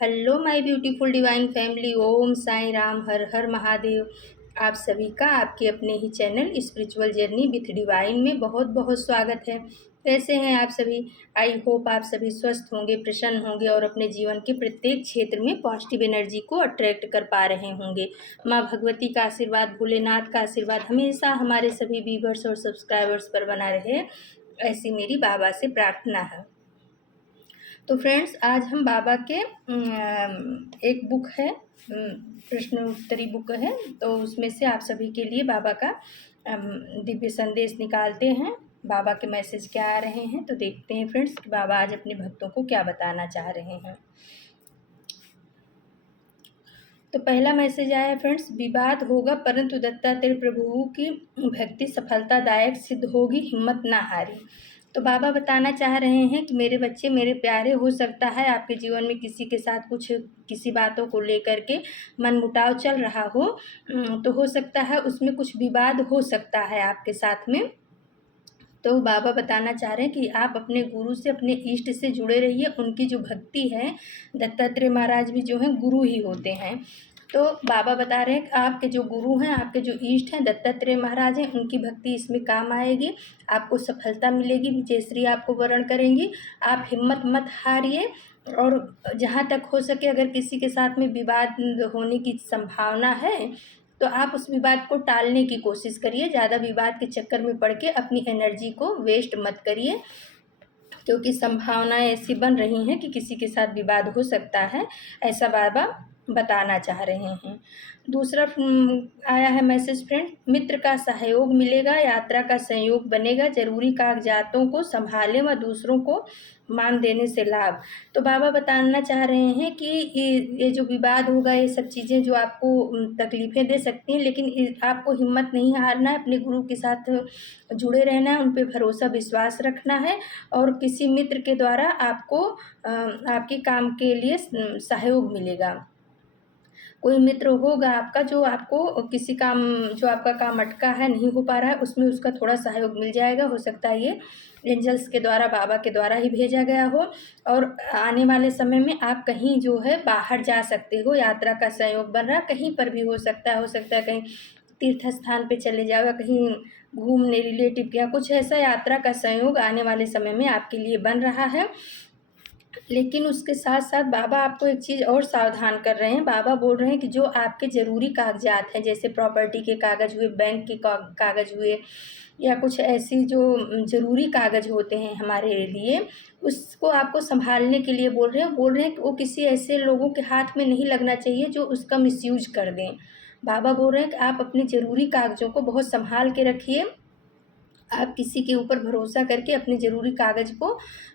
Hello my beautiful divine family, Om Sai Ram, हर हर महादेव। आप सभी का आपके अपने ही channel spiritual journey with divine में बहुत बहुत स्वागत है। कैसे हैं आप सभी? आई होप आप सभी स्वस्थ होंगे, प्रसन्न होंगे और अपने जीवन के प्रत्येक क्षेत्र में पॉजिटिव एनर्जी को अट्रैक्ट कर पा रहे होंगे। माँ भगवती का आशीर्वाद, भोलेनाथ का आशीर्वाद हमेशा हमारे सभी व्यूवर्स और सब्सक्राइबर्स पर बना रहे, ऐसी मेरी बाबा से प्रार्थना है। तो फ्रेंड्स, आज हम बाबा के एक बुक है, प्रश्न उत्तरी बुक है, तो उसमें से आप सभी के लिए बाबा का दिव्य संदेश निकालते हैं। बाबा के मैसेज क्या आ रहे हैं, तो देखते हैं फ्रेंड्स कि बाबा आज अपने भक्तों को क्या बताना चाह रहे हैं। तो पहला मैसेज आया है फ्रेंड्स, विवाद होगा परंतु दत्तात्रेय प्रभु की भक्ति सफलतादायक सिद्ध होगी, हिम्मत ना हारी। तो बाबा बताना चाह रहे हैं कि मेरे बच्चे, मेरे प्यारे, हो सकता है आपके जीवन में किसी के साथ किसी बातों को लेकर के मनमुटाव चल रहा हो, तो हो सकता है उसमें कुछ विवाद हो सकता है आपके साथ में। तो बाबा बताना चाह रहे हैं कि आप अपने गुरु से, अपने इष्ट से जुड़े रहिए। उनकी जो भक्ति है, दत्तात्रेय महाराज भी जो हैं गुरु ही होते हैं। तो बाबा बता रहे हैं कि आपके जो गुरु हैं, आपके जो इष्ट हैं दत्तात्रेय महाराज हैं, उनकी भक्ति इसमें काम आएगी, आपको सफलता मिलेगी, विजयश्री आपको वरण करेंगी। आप हिम्मत मत हारिए और जहाँ तक हो सके अगर किसी के साथ में विवाद होने की संभावना है तो आप उस विवाद को टालने की कोशिश करिए। ज़्यादा विवाद के चक्कर में पड़ के अपनी एनर्जी को वेस्ट मत करिए, क्योंकि संभावनाएं ऐसी बन रही हैं कि किसी के साथ विवाद हो सकता है, ऐसा बाबा बताना चाह रहे हैं। दूसरा आया है मैसेज फ्रेंड, मित्र का सहयोग मिलेगा, यात्रा का संयोग बनेगा, जरूरी कागजातों को संभालें व दूसरों को मान देने से लाभ। तो बाबा बताना चाह रहे हैं कि ये जो विवाद होगा, ये सब चीज़ें जो आपको तकलीफ़ें दे सकती हैं, लेकिन आपको हिम्मत नहीं हारना है, अपने गुरु के साथ जुड़े रहना है, उन पे भरोसा विश्वास रखना है और किसी मित्र के द्वारा आपको आपके काम के लिए सहयोग मिलेगा। कोई मित्र होगा आपका जो आपको किसी काम, जो आपका काम अटका है, नहीं हो पा रहा है, उसमें उसका थोड़ा सहयोग मिल जाएगा। हो सकता है ये एंजल्स के द्वारा, बाबा के द्वारा ही भेजा गया हो। और आने वाले समय में आप कहीं जो है बाहर जा सकते हो, यात्रा का सहयोग बन रहा, कहीं पर भी हो सकता है कहीं तीर्थ स्थान पे चले जाओ या कहीं घूमने रिलेटिव के यहाँ, कुछ ऐसा यात्रा का संयोग आने वाले समय में आपके लिए बन रहा है। लेकिन उसके साथ साथ बाबा आपको एक चीज़ और सावधान कर रहे हैं। बाबा बोल रहे हैं कि जो आपके ज़रूरी कागजात हैं, जैसे प्रॉपर्टी के कागज़ हुए, बैंक के कागज़ हुए, या कुछ ऐसी जो ज़रूरी कागज़ होते हैं हमारे लिए, उसको आपको संभालने के लिए बोल रहे हैं कि वो किसी ऐसे लोगों के हाथ में नहीं लगना चाहिए जो उसका मिसयूज कर दें। बाबा बोल रहे हैं कि आप अपने ज़रूरी कागज़ों को बहुत संभाल के रखिए। आप किसी के ऊपर भरोसा करके अपने ज़रूरी कागज़ को,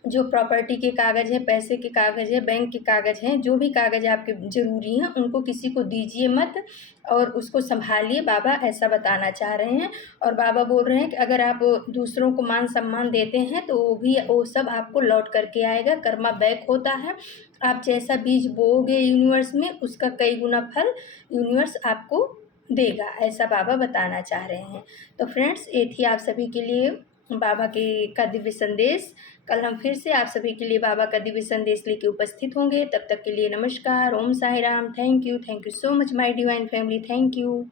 जो प्रॉपर्टी के कागज़ हैं, पैसे के कागज़ हैं, बैंक के कागज़ हैं, जो भी कागज़ आपके ज़रूरी हैं, उनको किसी को दीजिए मत और उसको संभालिए। बाबा ऐसा बताना चाह रहे हैं। और बाबा बोल रहे हैं कि अगर आप दूसरों को मान सम्मान देते हैं तो वो सब आपको लौट करके आएगा। कर्मा बैक होता है। आप जैसा बीज बोओगे यूनिवर्स में, उसका कई गुना फल यूनिवर्स आपको देगा, ऐसा बाबा बताना चाह रहे हैं। तो फ्रेंड्स, ये थी आप सभी के लिए बाबा के का दिव्य संदेश। कल हम फिर से आप सभी के लिए बाबा का दिव्य संदेश लेके उपस्थित होंगे। तब तक के लिए नमस्कार, Om Sai Ram. Thank you so much my divine family, thank you.